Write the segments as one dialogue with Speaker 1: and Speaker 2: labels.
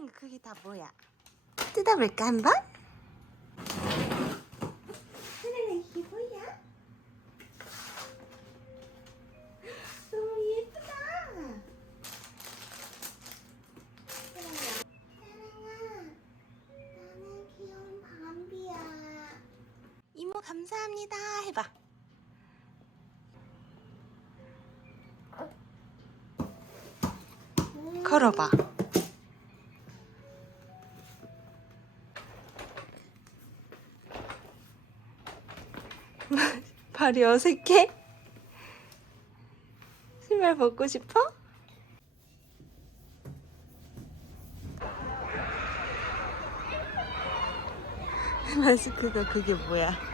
Speaker 1: 세랑 그게 다 뭐야? 뜯어볼까 한번? 세랑아 이게 뭐야? 너무 예쁘다. 세랑아, 나는 귀여운 밤비야. 이모 감사합니다 해봐. 걸어봐. 발이 어색해? 신발 벗고 싶어? 마스크가 그게 뭐야?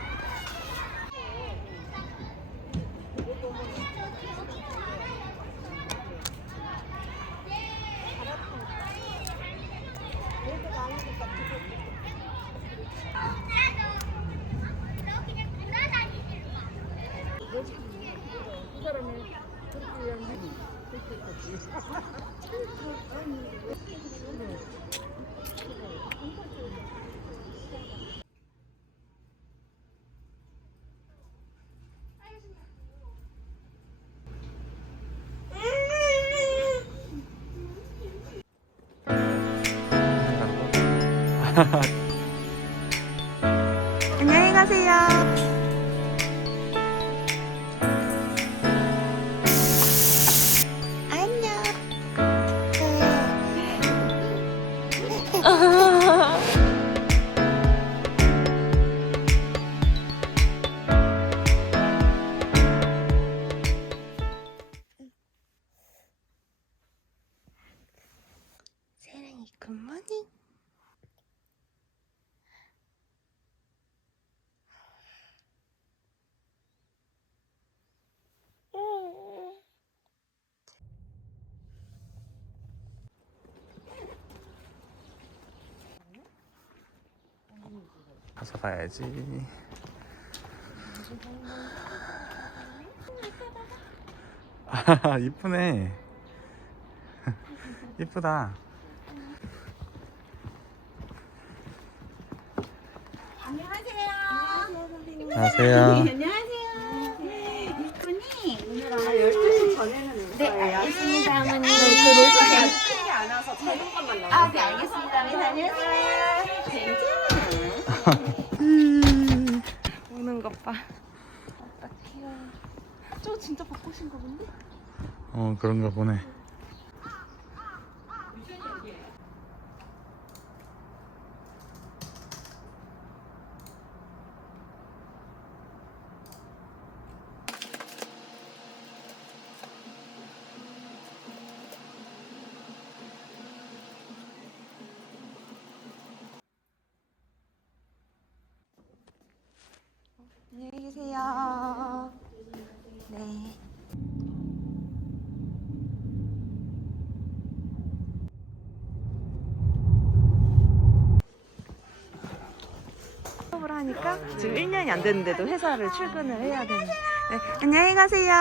Speaker 1: 안녕히 가세요.
Speaker 2: 가서 봐야지. 아, 이쁘네. 이쁘다. 안녕하세요.
Speaker 3: 안녕하세요. 이쁜이 오늘 아 12시 전에는 네, 알겠습니다, 어머니. 네, 그 로션이 크게 안 와서 작은 것만 나와요. 아, 네, 알겠습니다. 네, 다녀오세요.
Speaker 1: 음, 우는 것 봐. 어떡해요. 저거 진짜 바꾸신가 본데?
Speaker 2: 어, 그런가 보네.
Speaker 1: 안녕히 계세요. 네. 수업을 하니까 지금 1년이 안 됐는데도 회사를 출근을 해야 되는. 네. 안녕히 가세요.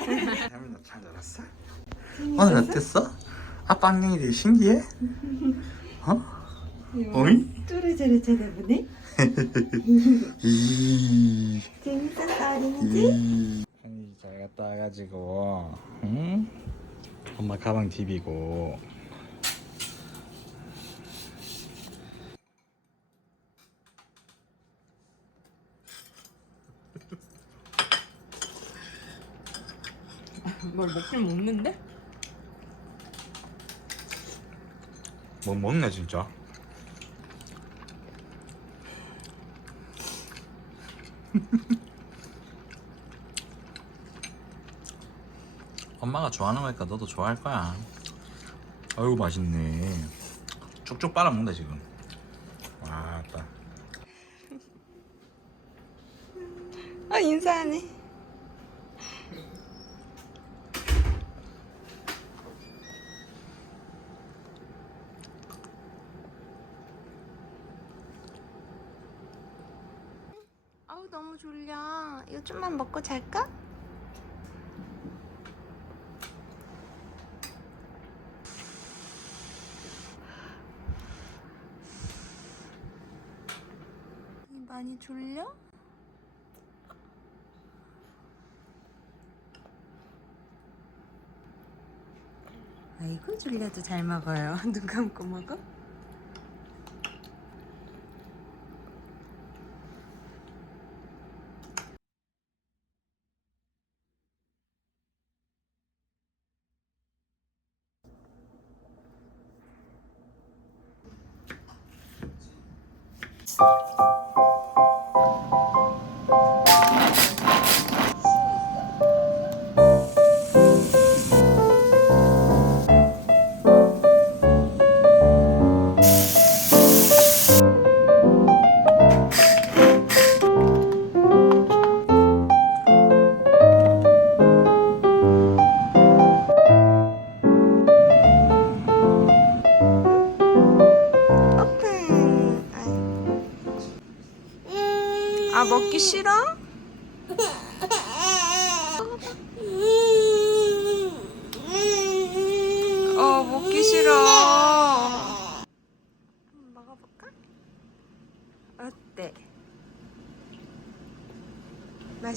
Speaker 2: 혜민아 잘 자랐어? 오늘 어땠어? 아빠 안경이 되게 신기해? 어? 어이?
Speaker 1: 뚜루저루 쳐다보네.
Speaker 2: 이.
Speaker 1: 재밌었어, 어린이집?
Speaker 2: 이. 편히 잘 갔다 와가지고, 응? 엄마 가방 디비고.
Speaker 4: 뭘 먹긴 먹는데?
Speaker 2: 뭐 먹네 진짜. 엄마가 좋아하는 거니까 너도 좋아할 거야. 아이고 맛있네. 쭉쭉 빨아먹는다 지금. 와, 딱.
Speaker 1: 어, 인사하네. 졸려. 이거 좀만 먹고 잘까? 많이 졸려?
Speaker 4: 아이고 졸려도 잘 먹어요. 눈 감고 먹어?
Speaker 1: 아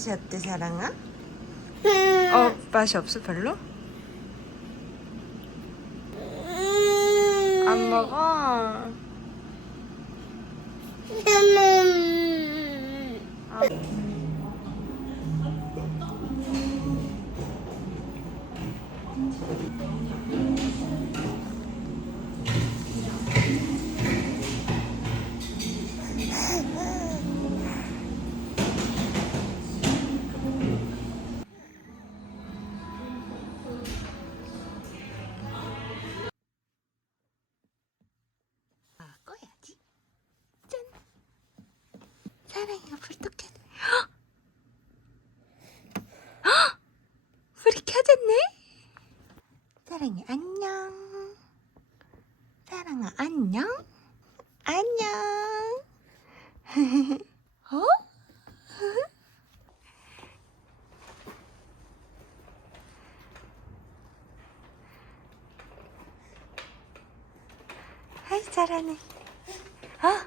Speaker 4: 맛이 어때 사랑아?
Speaker 1: 어 맛이 없어 별로? 안 먹어.
Speaker 4: 꺼 사랑이가 불떡 켜. 헉! 불이 켜졌네. 사랑이 안녕. 사랑아 안녕. 안녕. 어? 아이 잘하네. 아,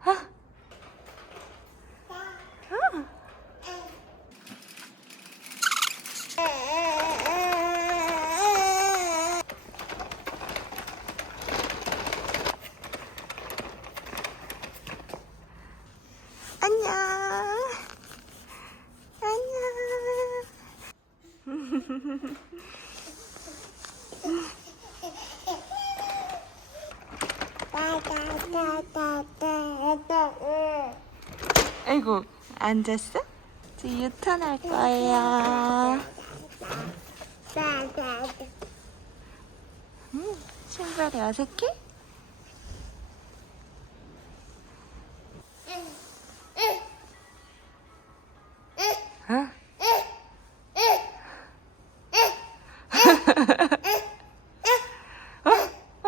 Speaker 4: 아, 안녕. 안녕.
Speaker 1: 아이고 앉았어? 이제 유턴할 거예요. 음, 신발이 어색해? 어?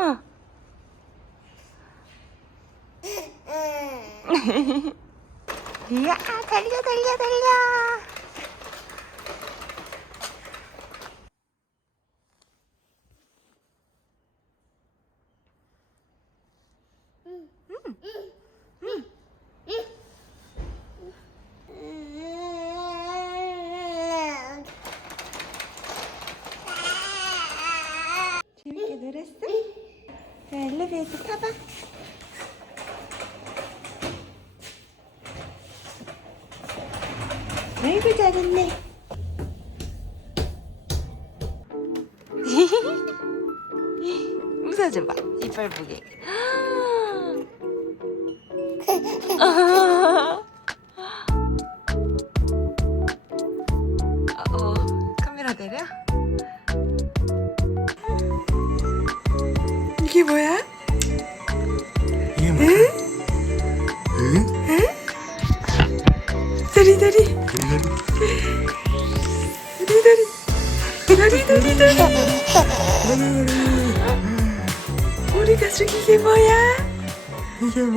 Speaker 1: 어?
Speaker 4: 이야 달려 달려 달려. 재밌게 놀았어? 자, 엘리베이터 타봐.
Speaker 1: 웃어줘봐 이빨 보게 어, 카메라 내려? 이게 뭐야?
Speaker 2: 이게 뭐야?
Speaker 1: 우리 가족 이게 뭐야?
Speaker 2: 이게 뭐야?